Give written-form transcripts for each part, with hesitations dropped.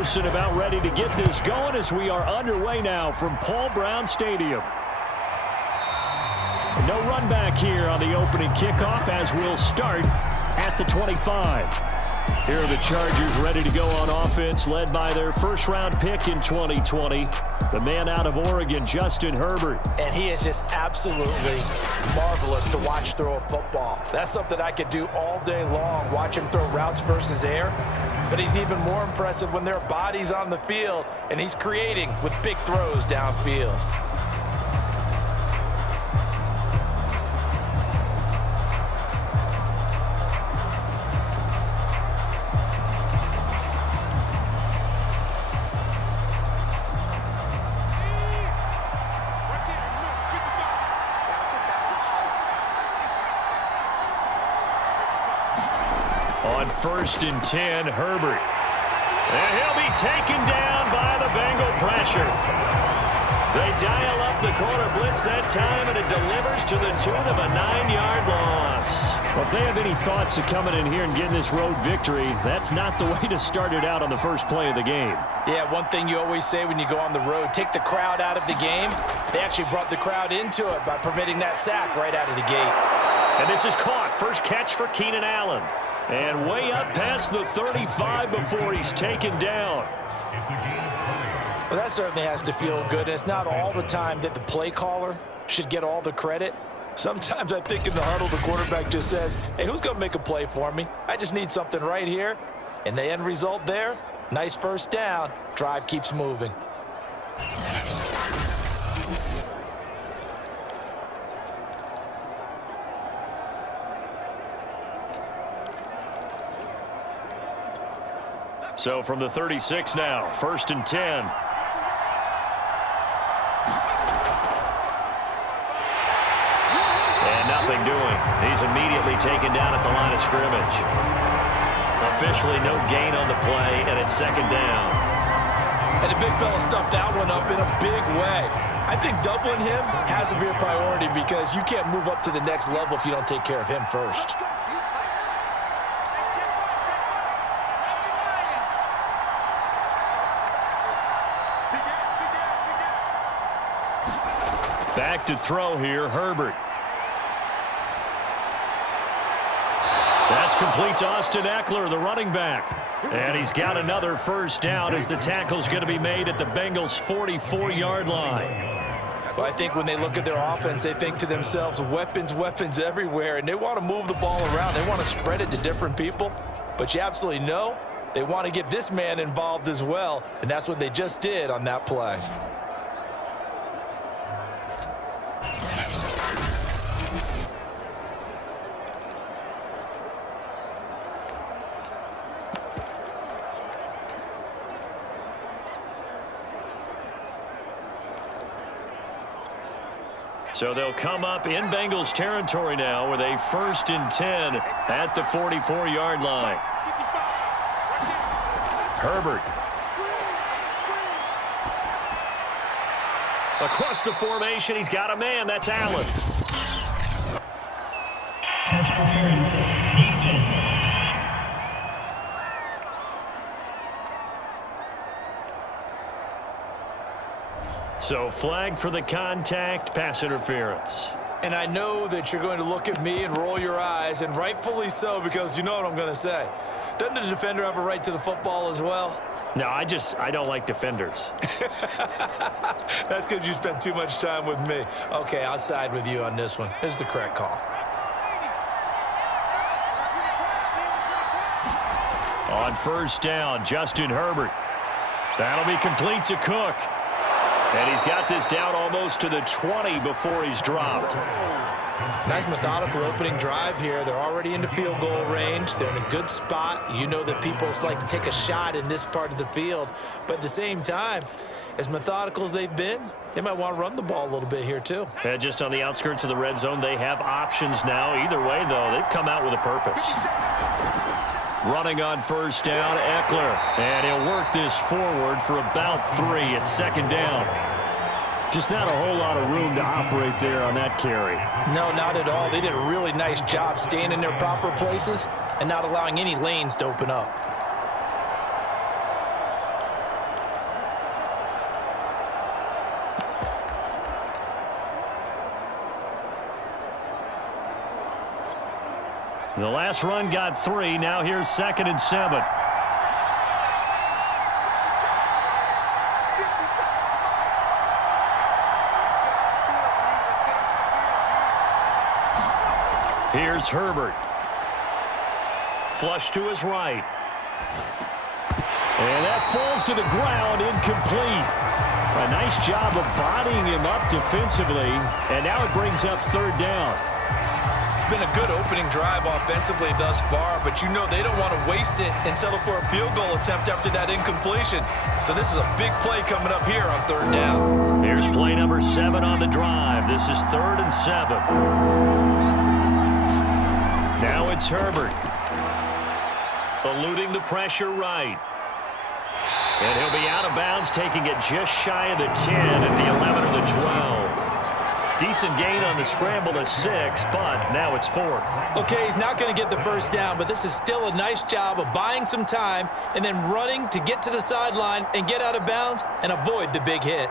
About ready to get this going as we are underway now from Paul Brown Stadium. No run back here on the opening kickoff as we'll start at the 25. Here are the Chargers ready to go on offense, led by their first-round pick in 2020, the man out of Oregon, Justin Herbert. And he is just absolutely marvelous to watch throw a football. That's something I could do all day long, watch him throw routes versus air. But he's even more impressive when there are bodies on the field, and he's creating with big throws downfield. On 1st and 10, Herbert. And he'll be taken down by the Bengal pressure. They dial up the corner blitz that time, and it delivers to the tune of a 9-yard loss. Well, if they have any thoughts of coming in here and getting this road victory, that's not the way to start it out on the first play of the game. Yeah, one thing you always say when you go on the road, take the crowd out of the game. They actually brought the crowd into it by permitting that sack right out of the gate. And this is caught. First catch for Keenan Allen. And way up past the 35 before he's taken down. Well, that certainly has to feel good. And it's not all the time that the play caller should get all the credit. Sometimes I think in the huddle, the quarterback just says, hey, who's going to make a play for me? I just need something right here. And the end result there, nice first down. Drive keeps moving. So from the 36 now, 1st and 10. And nothing doing. He's immediately taken down at the line of scrimmage. Officially no gain on the play, and it's 2nd down. And the big fella stuffed that one up in a big way. I think doubling him has to be a priority because you can't move up to the next level if you don't take care of him first. Back to throw here, Herbert. That's complete to Austin Eckler, the running back. And he's got another first down as the tackle's going to be made at the Bengals' 44-yard line. Well, I think when they look at their offense, they think to themselves, weapons, weapons everywhere, and they want to move the ball around. They want to spread it to different people. But you absolutely know they want to get this man involved as well, and that's what they just did on that play. So they'll come up in Bengals territory now with a 1st and 10 at the 44-yard line. Herbert. Across the formation, he's got a man. That's Allen. So flag for the contact, pass interference. And I know that you're going to look at me and roll your eyes, and rightfully so, because you know what I'm going to say. Doesn't the defender have a right to the football as well? No, I don't like defenders. That's because you spent too much time with me. Okay, I'll side with you on this one. This is the correct call. On 1st down, Justin Herbert. That'll be complete to Cook. And he's got this down almost to the 20 before he's dropped. Nice methodical opening drive here. They're already into field goal range. They're in a good spot. You know that people like to take a shot in this part of the field. But at the same time, as methodical as they've been, they might want to run the ball a little bit here too. And just on the outskirts of the red zone, they have options now. Either way, though, they've come out with a purpose. Running on 1st down, Eckler. And he'll work this forward for about 3 at 2nd down. Just not a whole lot of room to operate there on that carry. No, not at all. They did a really nice job staying in their proper places and not allowing any lanes to open up. The last run got 3. Now here's 2nd and 7. Here's Herbert. Flush to his right. And that falls to the ground, incomplete. A nice job of bodying him up defensively, and now it brings up 3rd down. It's been a good opening drive offensively thus far, but you know they don't want to waste it and settle for a field goal attempt after that incompletion. So this is a big play coming up here on 3rd down. Here's play number 7 on the drive. This is 3rd and 7. Now it's Herbert. Eluding the pressure right. And he'll be out of bounds, taking it just shy of the 10 at the 11 or the 12. Decent gain on the scramble at 6, but now it's 4th. Okay, he's not going to get the first down, but this is still a nice job of buying some time and then running to get to the sideline and get out of bounds and avoid the big hit.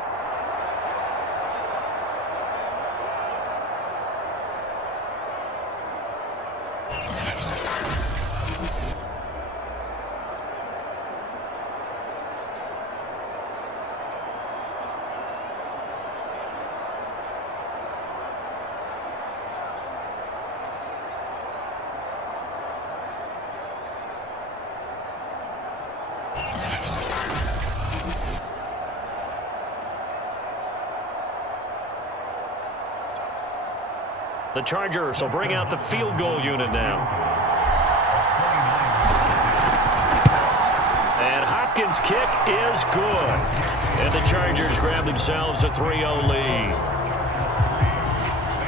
The Chargers will bring out the field goal unit now. And Hopkins' kick is good. And the Chargers grab themselves a 3-0 lead.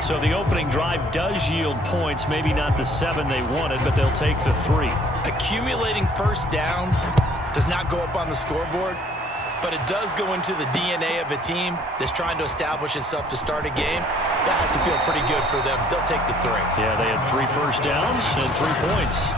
So the opening drive does yield points, maybe not the 7 they wanted, but they'll take the 3. Accumulating first downs does not go up on the scoreboard, but it does go into the DNA of a team that's trying to establish itself to start a game. That has to feel pretty good for them. They'll take the 3. Yeah, they had 3 first downs and 3 points.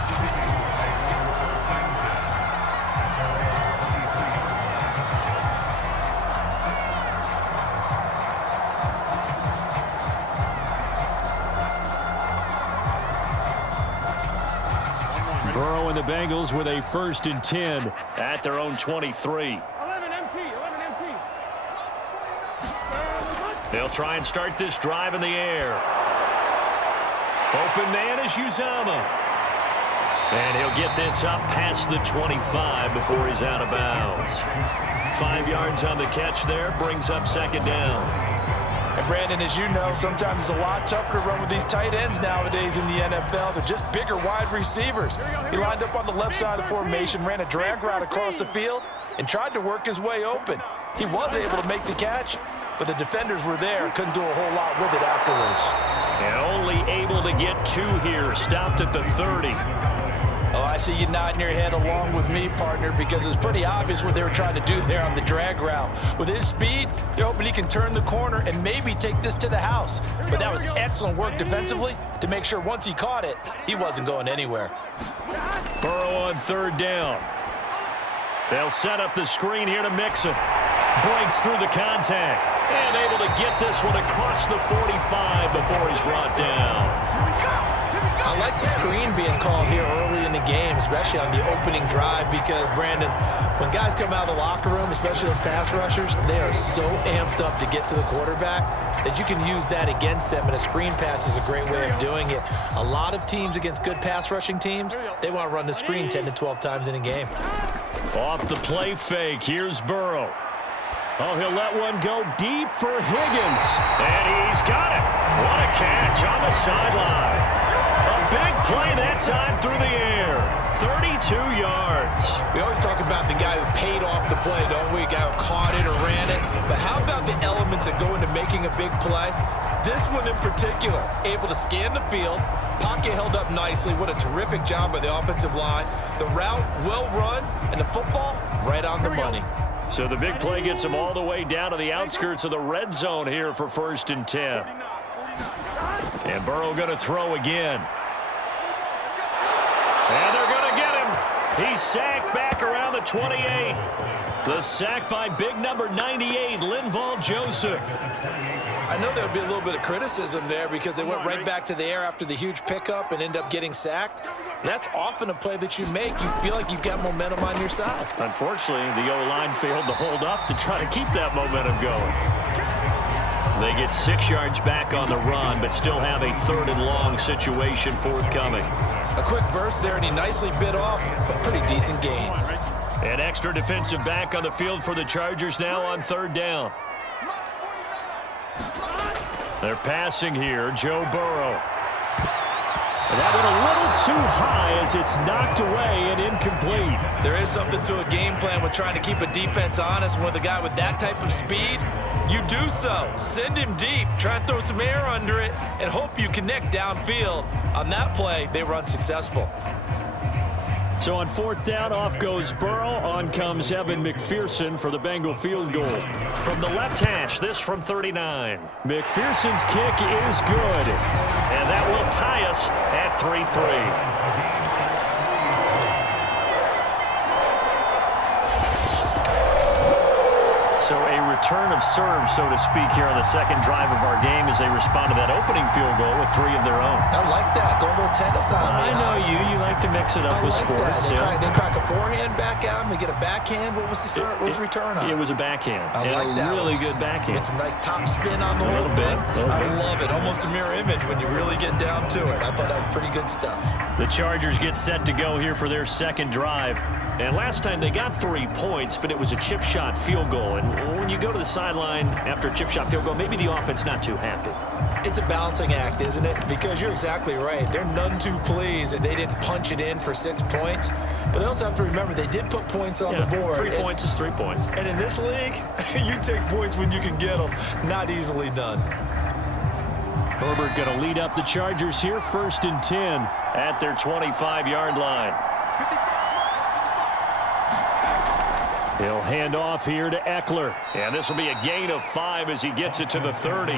Burrow and the Bengals with a 1st and 10 at their own 23. They'll try and start this drive in the air. Open man is Uzama. And he'll get this up past the 25 before he's out of bounds. 5 yards on the catch there, brings up 2nd down. And Brandon, as you know, sometimes it's a lot tougher to run with these tight ends nowadays in the NFL. They're just bigger wide receivers. He lined up on the left side of the formation, ran a drag route across the field, and tried to work his way open. He was able to make the catch, but the defenders were there, couldn't do a whole lot with it afterwards. And only able to get 2 here, stopped at the 30. Oh, I see you nodding your head along with me, partner, because it's pretty obvious what they were trying to do there on the drag route. With his speed, they're hoping he can turn the corner and maybe take this to the house. But that was excellent work defensively to make sure once he caught it, he wasn't going anywhere. Burrow on 3rd down. They'll set up the screen here to Mixon. Breaks through the contact. And able to get this one across the 45 before he's brought down. I like the screen being called here early in the game, especially on the opening drive, because, Brandon, when guys come out of the locker room, especially those pass rushers, they are so amped up to get to the quarterback that you can use that against them, and a screen pass is a great way of doing it. A lot of teams against good pass rushing teams, they want to run the screen 10 to 12 times in a game. Off the play fake, here's Burrow. Oh, he'll let one go deep for Higgins. And he's got it. What a catch on the sideline. A big play that time through the air. 32 yards. We always talk about the guy who paid off the play, don't we? A guy who caught it or ran it. But how about the elements that go into making a big play? This one in particular, able to scan the field, pocket held up nicely. What a terrific job by the offensive line. The route well run, and the football right on the money. So the big play gets him all the way down to the outskirts of the red zone here for 1st and 10. And Burrow going to throw again. And they're going to get him. He's sacked back around the 28. The sack by big number 98, Linval Joseph. I know there would be a little bit of criticism there because they went right back to the air after the huge pickup and end up getting sacked. That's often a play that you make. You feel like you've got momentum on your side. Unfortunately, the O-line failed to hold up to try to keep that momentum going. They get 6 yards back on the run, but still have a 3rd and long situation forthcoming. A quick burst there, and he nicely bit off a pretty decent gain. An extra defensive back on the field for the Chargers now on 3rd down. They're passing here, Joe Burrow. And that went a little too high as it's knocked away and incomplete. There is something to a game plan with trying to keep a defense honest. With a guy with that type of speed, you do so. Send him deep, try and throw some air under it, and hope you connect downfield. On that play, they were unsuccessful. So on 4th down, off goes Burrow. On comes Evan McPherson for the Bengal field goal. From the left hash, this from 39. McPherson's kick is good. And that will tie us at 3-3. So a return of serve, so to speak, here on the 2nd drive of our game as they respond to that opening field goal with 3 of their own. I like that. Go a little tennis on me. I know you. You like to mix it up with sports. They crack a forehand back at him. They get a backhand. What was the return on? It was a backhand. I like that. Really good backhand. Get some nice top spin on the whole thing. I love it. Almost a mirror image when you really get down to it. I thought that was pretty good stuff. The Chargers get set to go here for their 2nd drive. And last time they got 3 points, but it was a chip shot field goal. And when you go to the sideline after a chip shot field goal, maybe the offense not too happy. It's a balancing act, isn't it? Because you're exactly right. They're none too pleased that they didn't punch it in for 6 points. But they also have to remember they did put points on the board. 3 points is 3 points. And in this league, you take points when you can get them. Not easily done. Herbert going to lead up the Chargers here, 1st and 10 at their 25-yard line. He'll hand off here to Eckler. And this will be a gain of 5 as he gets it to the 30.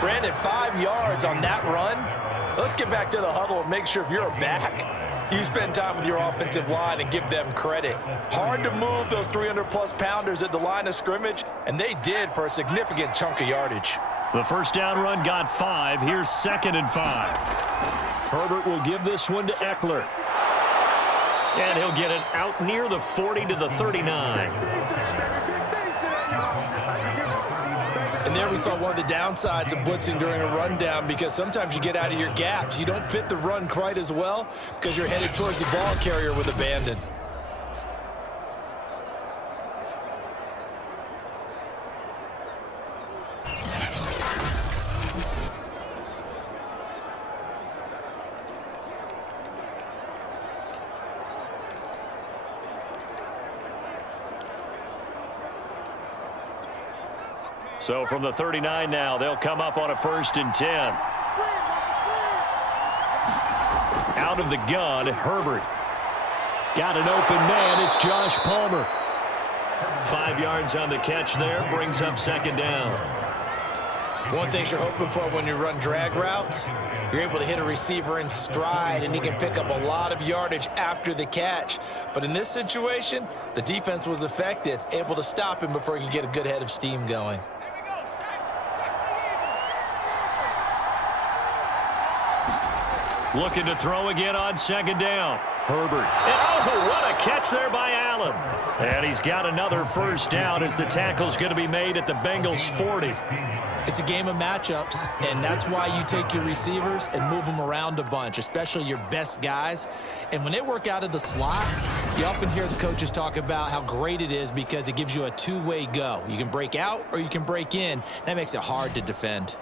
Brandon, 5 yards on that run. Let's get back to the huddle and make sure if you're a back, you spend time with your offensive line and give them credit. Hard to move those 300-plus pounders at the line of scrimmage, and they did for a significant chunk of yardage. The 1st down run got 5. Here's 2nd and 5. Herbert will give this one to Eckler. And he'll get it out near the 40 to the 39. And there we saw one of the downsides of blitzing during a rundown, because sometimes you get out of your gaps. You don't fit the run quite as well because you're headed towards the ball carrier with abandon. So from the 39 now, they'll come up on a 1st and 10. Out of the gun, Herbert. Got an open man. It's Josh Palmer. 5 yards on the catch there. Brings up 2nd down. One thing you're hoping for when you run drag routes, you're able to hit a receiver in stride, and he can pick up a lot of yardage after the catch. But in this situation, the defense was effective, able to stop him before he could get a good head of steam going. Looking to throw again on 2nd down. Herbert. And oh, what a catch there by Allen. And he's got another 1st down as the tackle's going to be made at the Bengals 40. It's a game of matchups, and that's why you take your receivers and move them around a bunch, especially your best guys. And when they work out of the slot, you often hear the coaches talk about how great it is because it gives you a two-way go. You can break out or you can break in. That makes it hard to defend.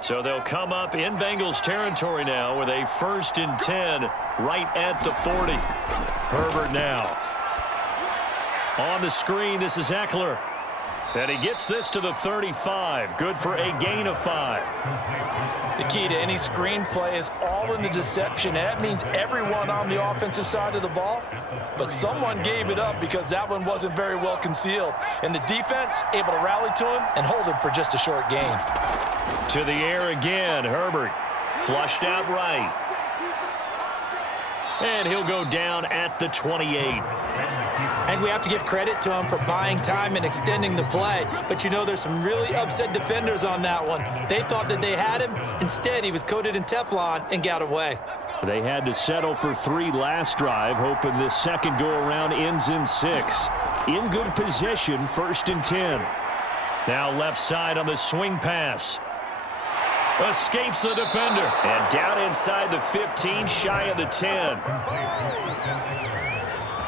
So they'll come up in Bengals territory now with a 1st and 10 right at the 40. Herbert now. On the screen, this is Eckler. And he gets this to the 35. Good for a gain of 5. The key to any screen play is all in the deception. And that means everyone on the offensive side of the ball. But someone gave it up because that one wasn't very well concealed. And the defense able to rally to him and hold him for just a short gain. To the air again, Herbert. Flushed out right. And he'll go down at the 28. And we have to give credit to him for buying time and extending the play. But you know, there's some really upset defenders on that one. They thought that they had him. Instead, he was coated in Teflon and got away. They had to settle for 3 last drive, hoping this second go-around ends in 6. In good position, 1st and 10. Now left side on the swing pass. Escapes the defender. And down inside the 15, shy of the 10.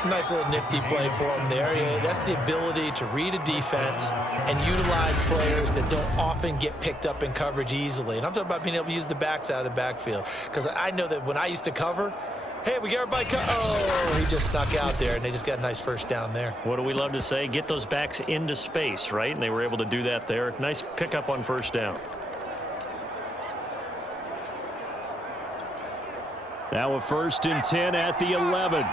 Nice little nifty play for him there. Yeah, that's the ability to read a defense and utilize players that don't often get picked up in coverage easily. And I'm talking about being able to use the backs out of the backfield. Because I know that when I used to cover, hey, we got everybody oh, he just snuck out there, and they just got a nice first down there. What do we love to say? Get those backs into space, right? And they were able to do that there. Nice pickup on first down. Now a 1st and 10 at the 11.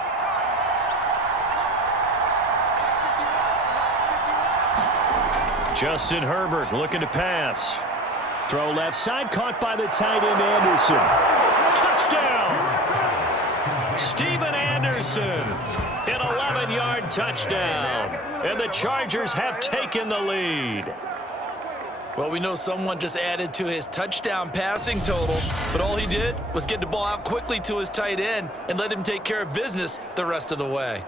Justin Herbert looking to pass. Throw left side, caught by the tight end Anderson. Touchdown! Steven Anderson, an 11-yard touchdown. And the Chargers have taken the lead. Well, we know someone just added to his touchdown passing total, but all he did was get the ball out quickly to his tight end and let him take care of business the rest of the way.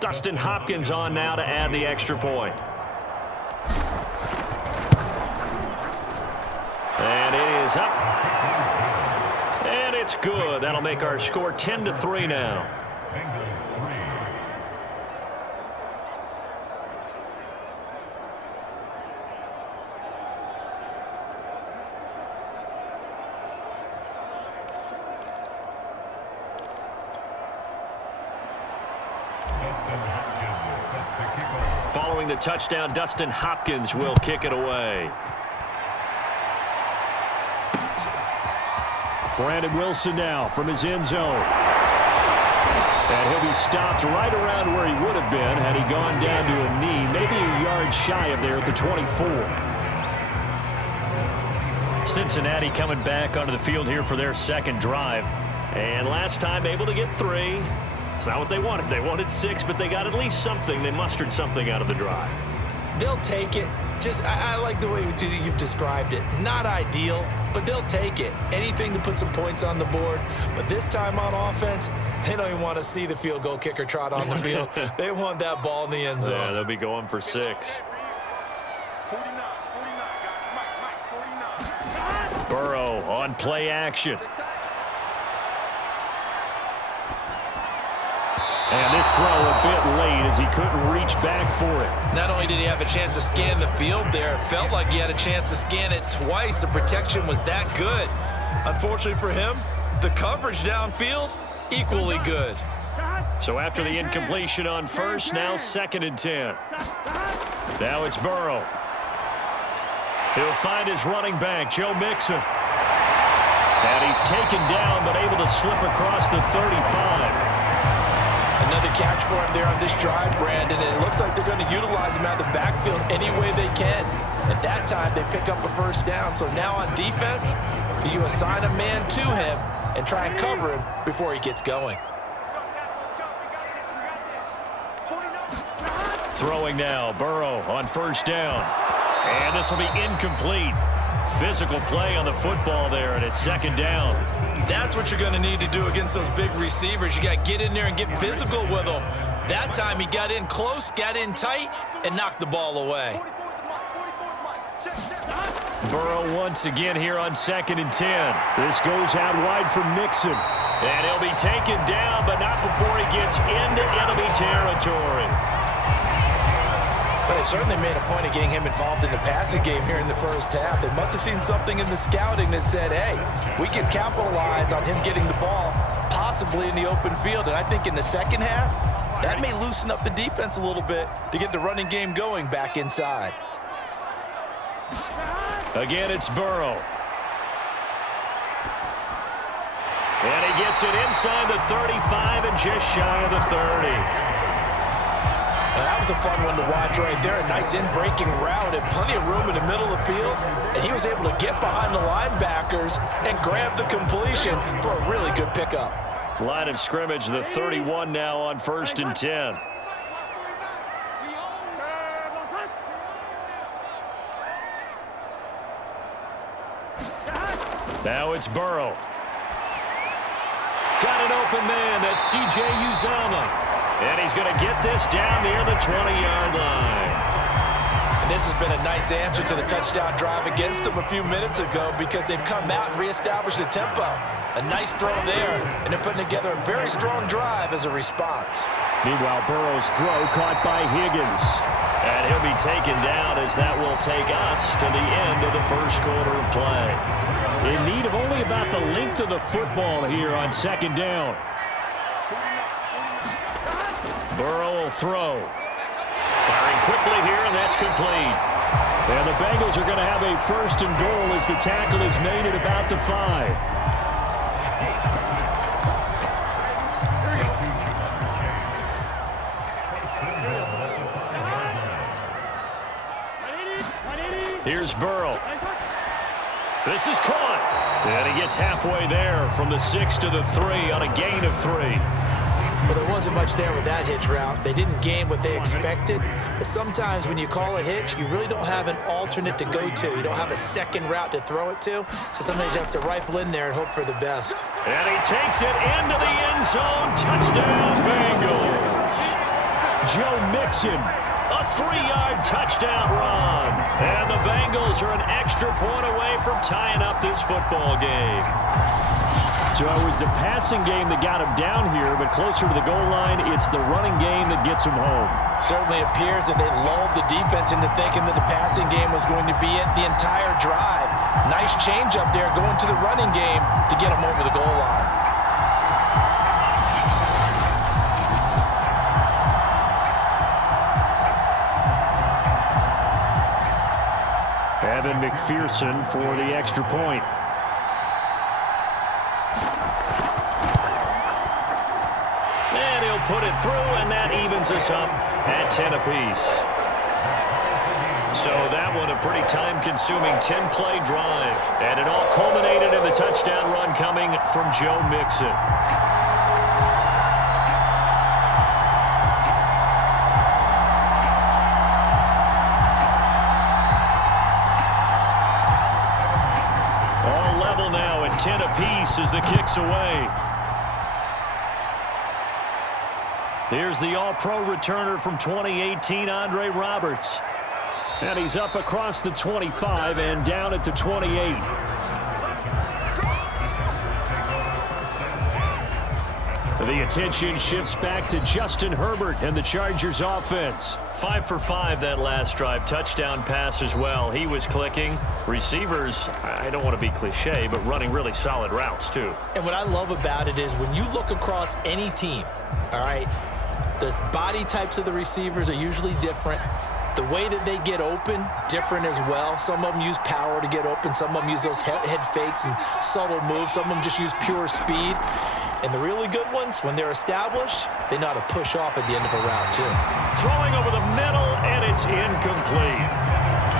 Dustin Hopkins on now to add the extra point. And it is up. And it's good. That'll make our score 10-3 now. Following the touchdown, Dustin Hopkins will kick it away. Brandon Wilson now from his end zone. And he'll be stopped right around where he would have been had he gone down to a knee, maybe a yard shy of there at the 24. Cincinnati coming back onto the field here for their second drive. And last time able to get 3. It's not what they wanted. They wanted 6, but they got at least something. They mustered something out of the drive. They'll take it. I like the way you've described it. Not ideal, but they'll take it. Anything to put some points on the board. But this time on offense, they don't even want to see the field goal kicker trot on the field. They want that ball in the end zone. Yeah, they'll be going for 6. 49, Mike, 49. Burrow on play action. And this throw a bit late as he couldn't reach back for it. Not only did he have a chance to scan the field there, it felt like he had a chance to scan it twice. The protection was that good. Unfortunately for him, the coverage downfield, equally good. So after the incompletion on first, now 2nd and 10. Now it's Burrow. He'll find his running back, Joe Mixon. And he's taken down, but able to slip across the 35. Another catch for him there on this drive, Brandon, and it looks like they're going to utilize him out of the backfield any way they can. At that time, they pick up a first down. So now on defense, do you assign a man to him and try and cover him before he gets going? Throwing now, Burrow on first down. And this will be incomplete. Physical play on the football there, and it's 2nd down. That's what you're going to need to do against those big receivers. You got to get in there and get physical with them. That time he got in close, got in tight, and knocked the ball away. Burrow once again here on 2nd and 10. This goes out wide for Mixon. And he'll be taken down, but not before he gets into enemy territory. But they certainly made a point of getting him involved in the passing game here in the first half. They must have seen something in the scouting that said, hey, we can capitalize on him getting the ball, possibly in the open field. And I think in the second half, that may loosen up the defense a little bit to get the running game going back inside. Again, it's Burrow. And he gets it inside the 35 and just shy of the 30. Well, that was a fun one to watch right there. A nice in-breaking route and plenty of room in the middle of the field. And he was able to get behind the linebackers and grab the completion for a really good pickup. Line of scrimmage, the 31 now on 1st and 10. Now it's Burrow. Got an open man. That's C.J. Uzomah. And he's going to get this down near the 20-yard line. And this has been a nice answer to the touchdown drive against them a few minutes ago because they've come out and reestablished the tempo. A nice throw there, and they're putting together a very strong drive as a response. Meanwhile, Burrow's throw caught by Higgins. And he'll be taken down as that will take us to the end of the first quarter of play. In need of only about the length of the football here on 2nd down. Burrow will throw. Firing quickly here, and that's complete. And the Bengals are going to have a 1st and goal as the tackle is made at about the 5. Here's Burrow. This is caught. And he gets halfway there from the 6 to the 3 on a gain of 3. Well, there wasn't much there with that hitch route. They didn't gain what they expected. But sometimes when you call a hitch, you really don't have an alternate to go to. You don't have a second route to throw it to. So sometimes you have to rifle in there and hope for the best. And he takes it into the end zone. Touchdown, Bengals. Joe Mixon, a 3-yard touchdown run. And the Bengals are an extra point away from tying up this football game. So it was the passing game that got him down here, but closer to the goal line, it's the running game that gets him home. Certainly appears that they lulled the defense into thinking that the passing game was going to be it the entire drive. Nice change up there going to the running game to get him over the goal line. Evan McPherson for the extra point. And he'll put it through, and that evens us up at 10 apiece. So that one a pretty time-consuming 10-play drive. And it all culminated in the touchdown run coming from Joe Mixon. All level now at 10 apiece as the kick's away. Here's the All-Pro returner from 2018, Andre Roberts. And he's up across the 25 and down at the 28. The attention shifts back to Justin Herbert and the Chargers offense. 5 for 5 that last drive. Touchdown pass as well. He was clicking. Receivers, I don't want to be cliche, but running really solid routes too. And what I love about it is when you look across any team, all right, the body types of the receivers are usually different. The way that they get open, different as well. Some of them use power to get open. Some of them use those head fakes and subtle moves. Some of them just use pure speed. And the really good ones, when they're established, they know how to push off at the end of a route, too. Throwing over the middle, and it's incomplete.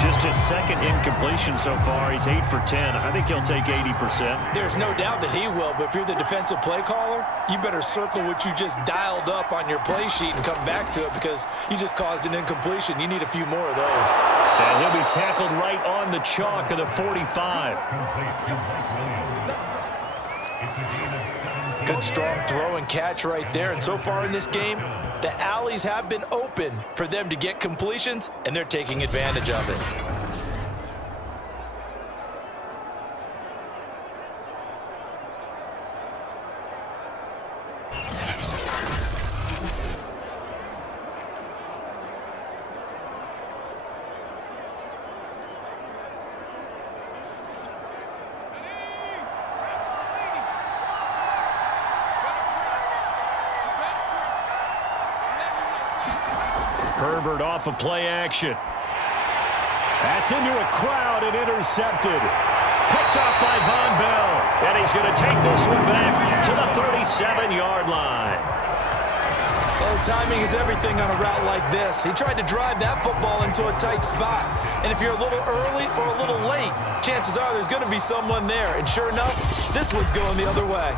Just his second incompletion so far. He's 8 for 10. I think he'll take 80%. There's no doubt that he will, but if you're the defensive play caller, you better circle what you just dialed up on your play sheet and come back to it because you just caused an incompletion. You need a few more of those. And he'll be tackled right on the chalk of the 45. Good, strong throw and catch right there. And so far in this game, The alleys have been open for them to get completions, and they're taking advantage of it. Herbert off of play action. That's into a crowd and intercepted. Picked off by Von Bell. And he's going to take this one back to the 37-yard line. Well, timing is everything on a route like this. He tried to drive that football into a tight spot. And if you're a little early or a little late, chances are there's going to be someone there. And sure enough, this one's going the other way.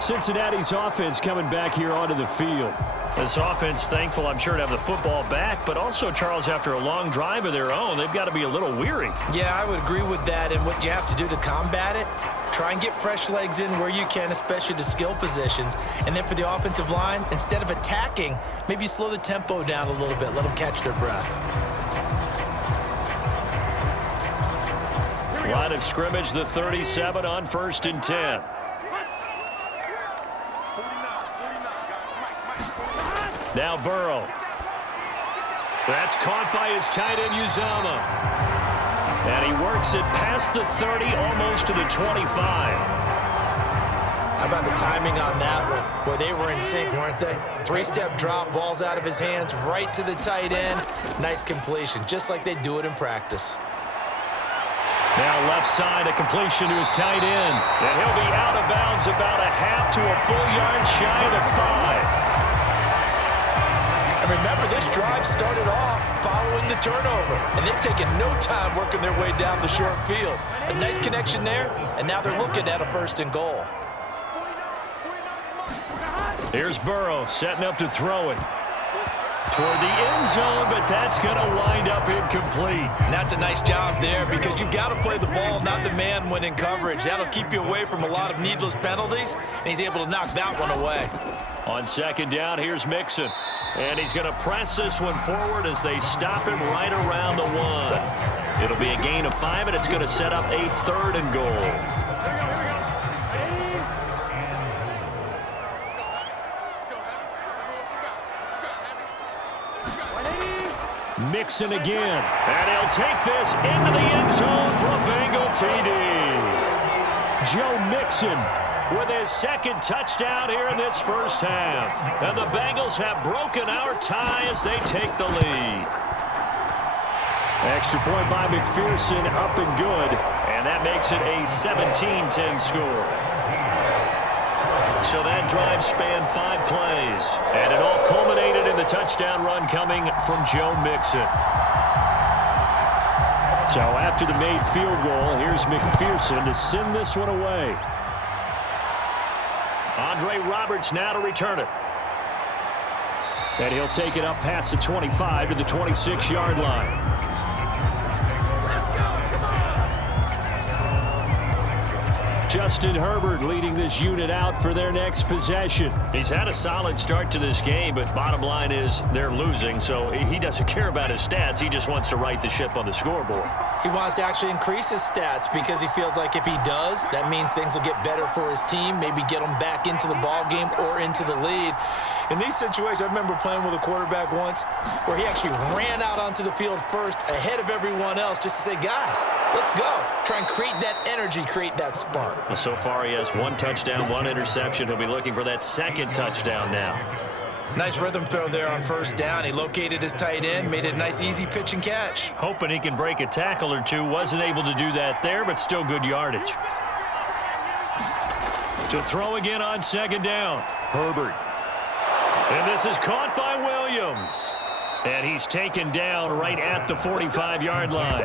Cincinnati's offense coming back here onto the field. This offense thankful, I'm sure, to have the football back, but also, Charles, after a long drive of their own, they've got to be a little weary. Yeah, I would agree with that, and what you have to do to combat it, try and get fresh legs in where you can, especially to skill positions. And then for the offensive line, instead of attacking, maybe slow the tempo down a little bit, let them catch their breath. Line of scrimmage, the 37 on 1st and 10. Now Burrow. That's caught by his tight end, Uzama. And he works it past the 30, almost to the 25. How about the timing on that one? Boy, they were in sync, weren't they? Three-step drop, balls out of his hands, right to the tight end. Nice completion, just like they do it in practice. Now left side, a completion to his tight end. And he'll be out of bounds about a half to a full yard shy of the 5. Remember, this drive started off following the turnover, and they've taken no time working their way down the short field. A nice connection there, and now they're looking at a 1st and goal. Here's Burrow setting up to throw it toward the end zone, but that's going to wind up incomplete. And that's a nice job there because you've got to play the ball, not the man when in coverage. That'll keep you away from a lot of needless penalties, and he's able to knock that one away. On 2nd down, here's Mixon. And he's going to press this one forward as they stop him right around the 1. It'll be a gain of 5, and it's going to set up a 3rd and goal. Mixon again. And he'll take this into the end zone for a Bengal TD. Joe Mixon with his 2nd touchdown here in this 1st half. And the Bengals have broken our tie as they take the lead. Extra point by McPherson, up and good. And that makes it a 17-10 score. So that drive spanned 5 plays. And it all culminated in the touchdown run coming from Joe Mixon. So after the made field goal, here's McPherson to send this one away. Andre Roberts now to return it. And he'll take it up past the 25 to the 26-yard line. Justin Herbert leading this unit out for their next possession. He's had a solid start to this game, but bottom line is they're losing, so he doesn't care about his stats. He just wants to right the ship on the scoreboard. He wants to actually increase his stats because he feels like if he does, that means things will get better for his team, maybe get them back into the ball game or into the lead. In these situations, I remember playing with a quarterback once where he actually ran out onto the field first ahead of everyone else just to say, guys, let's go. Try and create that energy, create that spark. Well, so far he has 1 touchdown, 1 interception. He'll be looking for that 2nd touchdown now. Nice rhythm throw there on 1st down. He located his tight end, made it a nice easy pitch and catch. Hoping he can break a tackle or two. Wasn't able to do that there, but still good yardage. To throw again on 2nd down. Herbert. And this is caught by Williams. And he's taken down right at the 45-yard line.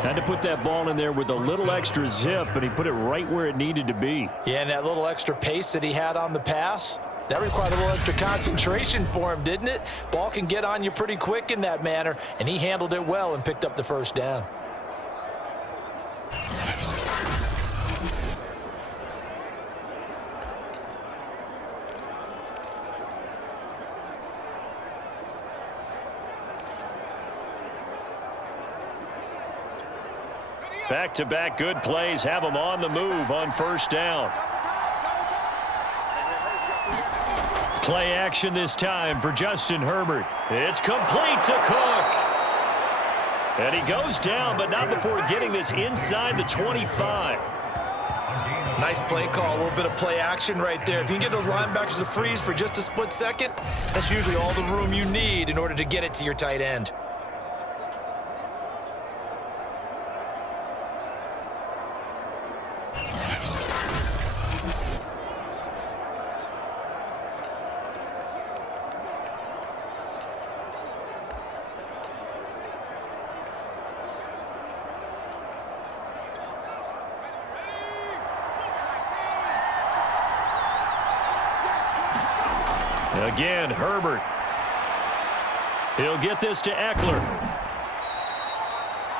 Had to put that ball in there with a little extra zip, and he put it right where it needed to be. Yeah, and that little extra pace that he had on the pass, that required a little extra concentration for him, didn't it? Ball can get on you pretty quick in that manner, and he handled it well and picked up the 1st down. Back-to-back good plays have them on the move on first down. Play action this time for Justin Herbert. It's complete to Cook. And he goes down, but not before getting this inside the 25. Nice play call, a little bit of play action right there. If you can get those linebackers to freeze for just a split second, that's usually all the room you need in order to get it to your tight end. Again, Herbert. He'll get this to Eckler.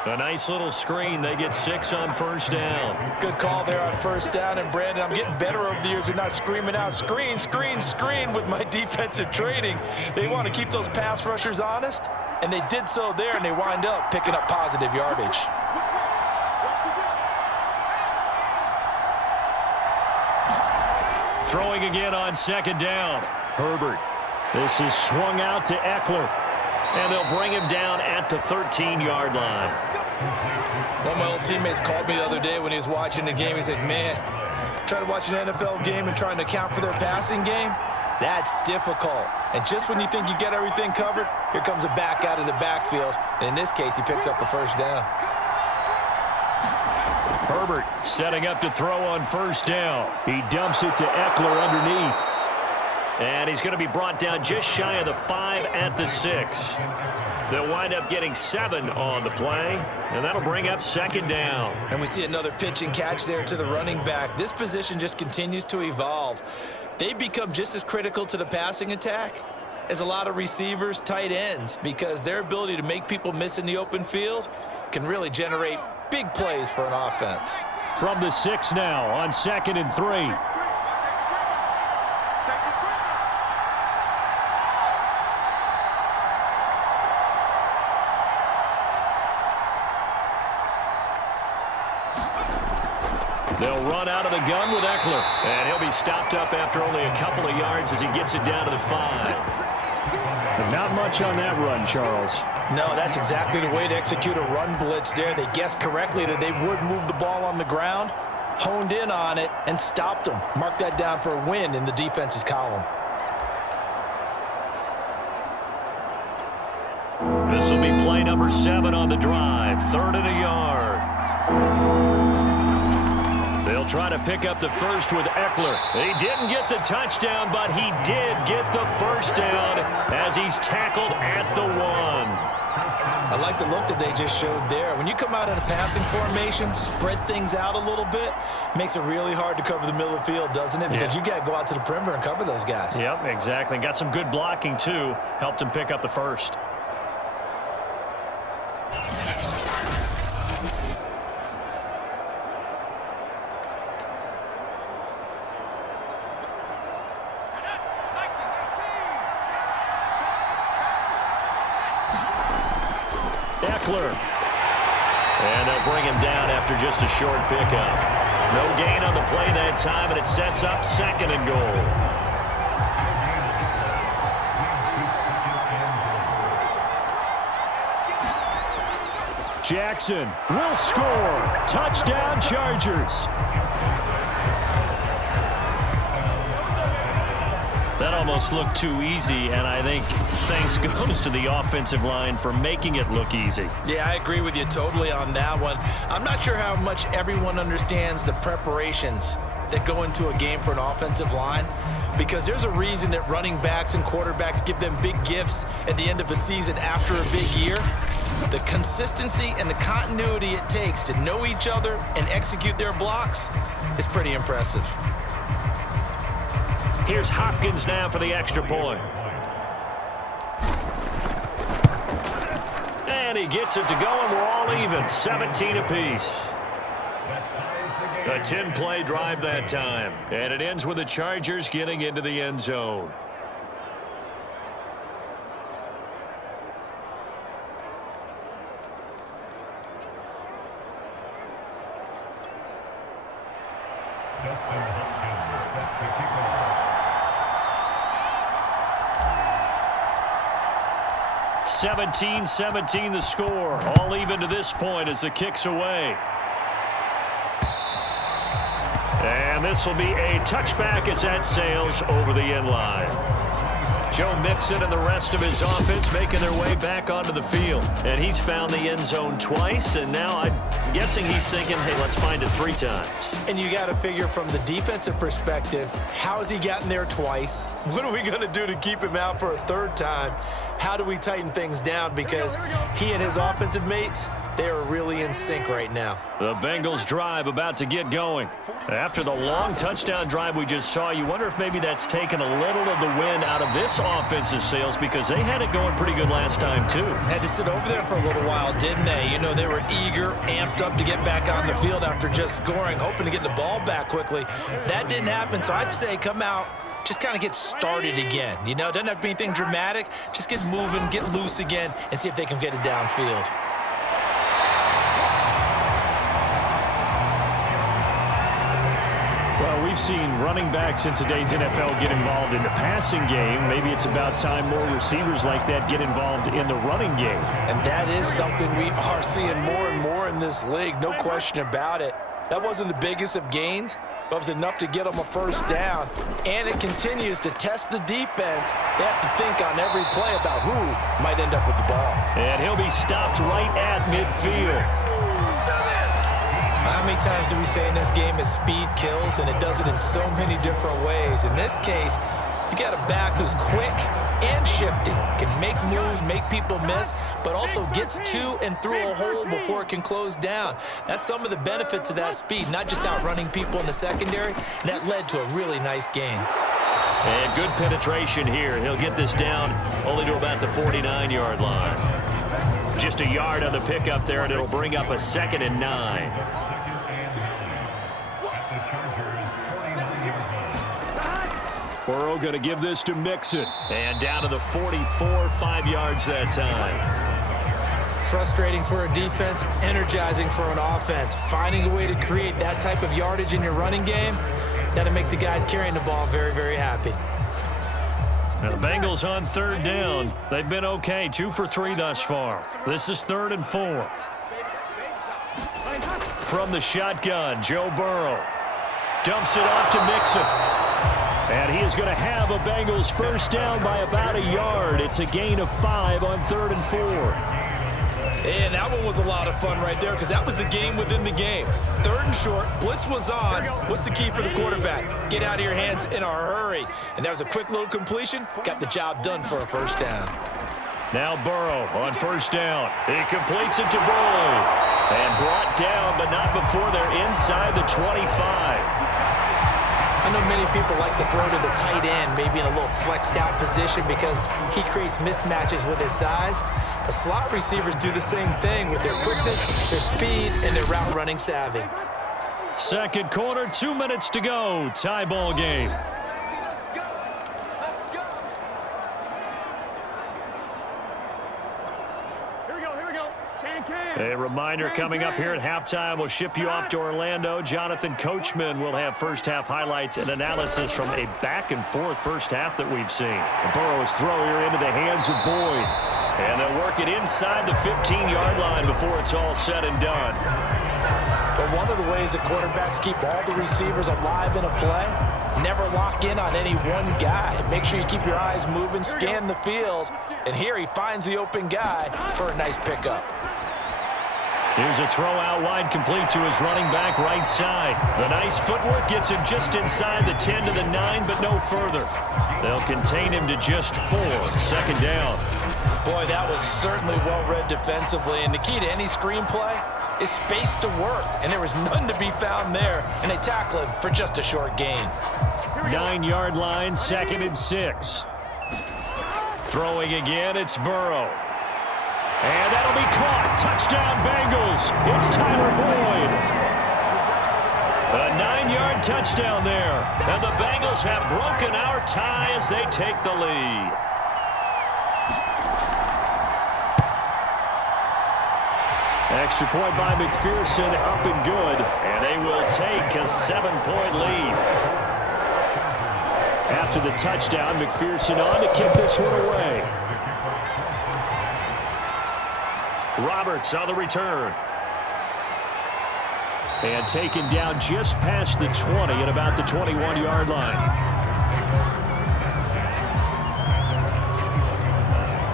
A nice little screen. They get 6 on first down. Good call there on first down. And, Brandon, I'm getting better over the years and not screaming out, screen, screen, screen with my defensive training. They want to keep those pass rushers honest, and they did so there, and they wind up picking up positive yardage. Throwing again on second down. Herbert. This is swung out to Eckler. And they'll bring him down at the 13-yard line. One of my old teammates called me the other day when he was watching the game. He's like, man, trying to watch an NFL game and trying to account for their passing game, that's difficult. And just when you think you get everything covered, here comes a back out of the backfield. And in this case, he picks up a first down. Herbert setting up to throw on first down. He dumps it to Eckler underneath. And he's going to be brought down just shy of the 5 at the 6. They'll wind up getting 7 on the play, and that'll bring up second down. And we see another pitch and catch there to the running back. This position just continues to evolve. They become just as critical to the passing attack as a lot of receivers, tight ends, because their ability to make people miss in the open field can really generate big plays for an offense. From the 6 now on 2nd and 3. They'll run out of the gun with Eckler. And he'll be stopped up after only a couple of yards as he gets it down to the 5. But not much on that run, Charles. No, that's exactly the way to execute a run blitz there. They guessed correctly that they would move the ball on the ground, honed in on it, and stopped them. Mark that down for a win in the defense's column. This will be play number 7 on the drive. 3rd and a yard. They'll try to pick up the first with Eckler. He didn't get the touchdown, but he did get the first down as he's tackled at the 1. I like the look that they just showed there. When you come out in a passing formation, spread things out a little bit, makes it really hard to cover the middle of the field, doesn't it? Because you got to go out to the perimeter and cover those guys. Yep, exactly. Got some good blocking, too. Helped him pick up the first. Eckler. And they'll bring him down after just a short pickup. No gain on the play that time, and it sets up 2nd and goal. Jackson will score. Touchdown, Chargers. That almost looked too easy, and I think thanks goes to the offensive line for making it look easy. Yeah, I agree with you totally on that one. I'm not sure how much everyone understands the preparations that go into a game for an offensive line, because there's a reason that running backs and quarterbacks give them big gifts at the end of a season after a big year. The consistency and the continuity it takes to know each other and execute their blocks is pretty impressive. Here's Hopkins now for the extra point. And he gets it to go, and we're all even. 17 apiece. A 10-play drive that time. And it ends with the Chargers getting into the end zone. "17-17 the score. All even to this point as the kick's away. And this will be a touchback as that sails over the end line. Joe Mixon and the rest of his offense making their way back onto the field. And he's found the end zone twice, and now I'm guessing he's thinking, hey, let's find it 3 times. And you got to figure from the defensive perspective, how's he gotten there twice? What are we going to do to keep him out for a 3rd time? How do we tighten things down? Because he and his offensive mates, they are really in sync right now. The Bengals drive about to get going. After the long touchdown drive we just saw, you wonder if maybe that's taken a little of the wind out of this offensive sails, because they had it going pretty good last time too. Had to sit over there for a little while, didn't they? You know, they were eager, amped up to get back on the field after just scoring, hoping to get the ball back quickly. That didn't happen, so I'd say come out, just kind of get started again. You know, it doesn't have to be anything dramatic. Just get moving, get loose again, and see if they can get it downfield. Well, we've seen running backs in today's NFL get involved in the passing game. Maybe it's about time more receivers like that get involved in the running game. And that is something we are seeing more and more in this league, no question about it. That wasn't the biggest of gains, but it was enough to get them a 1st down. And it continues to test the defense. They have to think on every play about who might end up with the ball. And he'll be stopped right at midfield. How many times do we say in this game that speed kills, and it does it in so many different ways? In this case, you got a back who's quick and shifty, can make moves, make people miss, but also gets to and through a hole before it can close down. That's some of the benefits of that speed, not just outrunning people in the secondary, and that led to a really nice gain. And good penetration here. He'll get this down only to about the 49-yard line. Just a yard on the pickup there, and it'll bring up a 2nd and 9. Burrow going to give this to Mixon. And down to the 44, 5 yards that time. Frustrating for a defense, energizing for an offense. Finding a way to create that type of yardage in your running game, that'll make the guys carrying the ball very, very happy. Now the Bengals on 3rd down. They've been okay, 2 for 3 thus far. This is 3rd and 4. From the shotgun, Joe Burrow dumps it off to Mixon. And he is going to have a Bengals 1st down by about a yard. It's a gain of 5 on 3rd and 4. And that one was a lot of fun right there, because that was the game within the game. 3rd and short, blitz was on. What's the key for the quarterback? Get out of your hands in a hurry. And that was a quick little completion. Got the job done for a 1st down. Now Burrow on 1st down. He completes it to Boyd. And brought down, but not before they're inside the 25. I know many people like to throw to the tight end, maybe in a little flexed out position, because he creates mismatches with his size. But slot receivers do the same thing with their quickness, their speed, and their route running savvy. 2nd quarter, 2 minutes to go. Tie ball game. A reminder coming up here at halftime. We'll ship you off to Orlando. Jonathan Coachman will have first-half highlights and analysis from a back-and-forth first half that we've seen. Burrow's throw here into the hands of Boyd. And they'll work it inside the 15-yard line before it's all said and done. But one of the ways that quarterbacks keep all the receivers alive in a play, never lock in on any one guy. Make sure you keep your eyes moving, scan the field. And here he finds the open guy for a nice pickup. Here's a throw out wide, complete to his running back right side. The nice footwork gets him just inside the 10 to the 9, but no further. They'll contain him to just 4. 2nd down. Boy, that was certainly well-read defensively. And the key to any screenplay is space to work. And there was none to be found there. And they tackle him for just a short gain. 9-yard line, 2nd and 6. Throwing again, it's Burrow. And that'll be caught. Touchdown, Bengals. It's Tyler Boyd. A 9-yard touchdown there. And the Bengals have broken our tie as they take the lead. Extra point by McPherson, up and good. And they will take a 7-point lead. After the touchdown, McPherson on to kick this one away. Roberts on the return. And taken down just past the 20 at about the 21-yard line.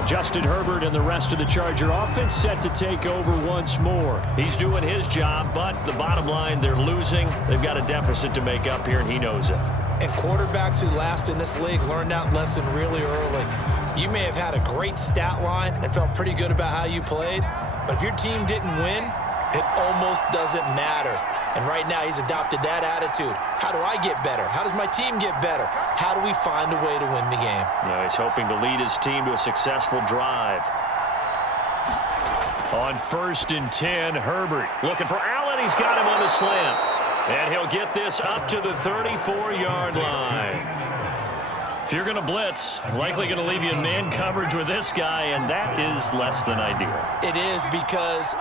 Justin Herbert and the rest of the Charger offense set to take over once more. He's doing his job, but the bottom line, they're losing. They've got a deficit to make up here, and he knows it. And quarterbacks who last in this league learned that lesson really early. You may have had a great stat line and felt pretty good about how you played, but if your team didn't win, it almost doesn't matter. And right now, he's adopted that attitude. How do I get better? How does my team get better? How do we find a way to win the game? Now he's hoping to lead his team to a successful drive. On 1st and 10, Herbert looking for Allen. He's got him on the slant. And he'll get this up to the 34-yard line. If you're going to blitz, likely going to leave you in man coverage with this guy, and that is less than ideal. It is, because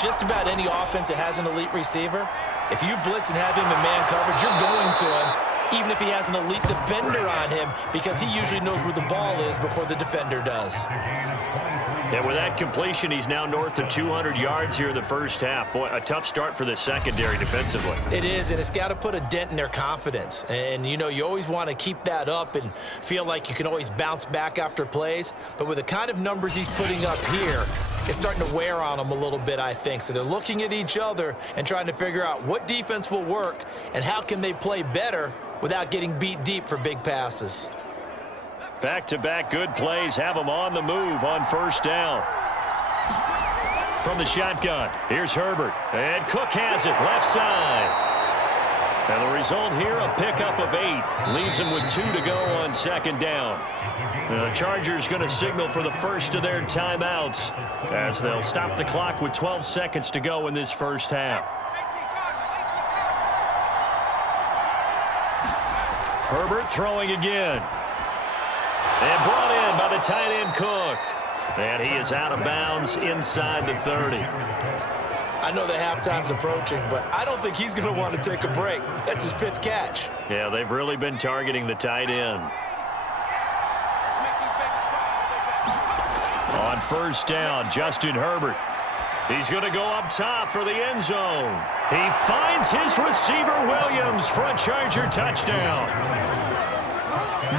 just about any offense that has an elite receiver, if you blitz and have him in man coverage, you're going to him, even if he has an elite defender on him, because he usually knows where the ball is before the defender does. And with that completion, he's now north of 200 yards here in the first half. Boy, a tough start for the secondary defensively. It is, and it's got to put a dent in their confidence. And, you know, you always want to keep that up and feel like you can always bounce back after plays. But with the kind of numbers he's putting up here, it's starting to wear on them a little bit, I think. So they're looking at each other and trying to figure out what defense will work and how can they play better without getting beat deep for big passes. Back-to-back good plays have him on the move on 1st down. From the shotgun, here's Herbert. And Cook has it, left side. And the result here, a pickup of 8. Leaves him with 2 to go on 2nd down. The Chargers going to signal for the first of their timeouts as they'll stop the clock with 12 seconds to go in this first half. Herbert throwing again. And brought in by the tight end Cook. And he is out of bounds inside the 30. I know the halftime's approaching, but I don't think he's going to want to take a break. That's his 5th catch. Yeah, they've really been targeting the tight end. On 1st down, Justin Herbert. He's going to go up top for the end zone. He finds his receiver, Williams, for a Charger touchdown.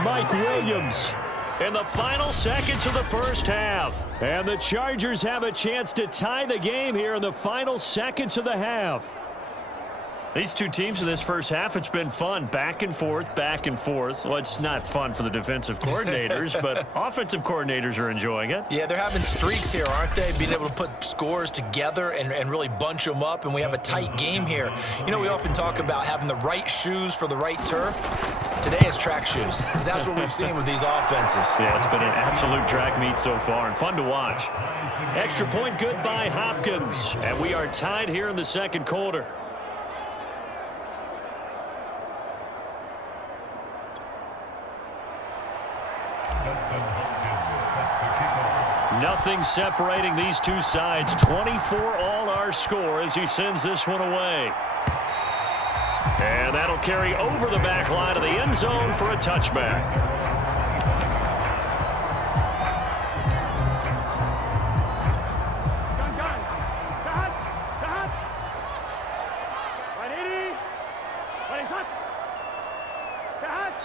Mike Williams in the final seconds of the first half. And the Chargers have a chance to tie the game here in the final seconds of the half. These two teams in this first half, it's been fun. Back and forth, back and forth. Well, it's not fun for the defensive coordinators, but offensive coordinators are enjoying it. Yeah, they're having streaks here, aren't they? Being able to put scores together and really bunch them up, and we have a tight game here. You know, we often talk about having the right shoes for the right turf. Today is track shoes. That's what we've seen with these offenses. Yeah, it's been an absolute track meet so far and fun to watch. Extra point good by Hopkins, and we are tied here in the second quarter. Nothing separating these two sides. 24 all our score as he sends this one away. And that'll carry over the back line of the end zone for a touchback.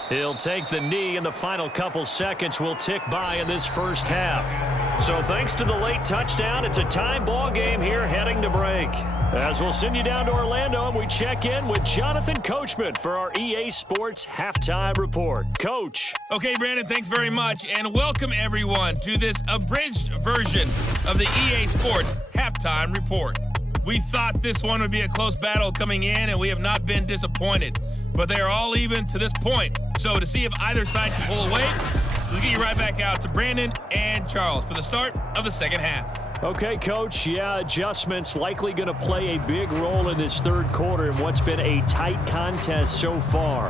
He'll take the knee, and the final couple seconds will tick by in this first half. So thanks to the late touchdown, it's a tie ball game here heading to break. As we'll send you down to Orlando, and we check in with Jonathan Coachman for our EA Sports Halftime Report. Coach. Okay, Brandon, thanks very much, and welcome everyone to this abridged version of the EA Sports Halftime Report. We thought this one would be a close battle coming in, and we have not been disappointed. But they are all even to this point. So to see if either side can pull away, let's get you right back out to Brandon and Charles for the start of the second half. Okay, Coach. Yeah, adjustments likely going to play a big role in this third quarter in what's been a tight contest so far.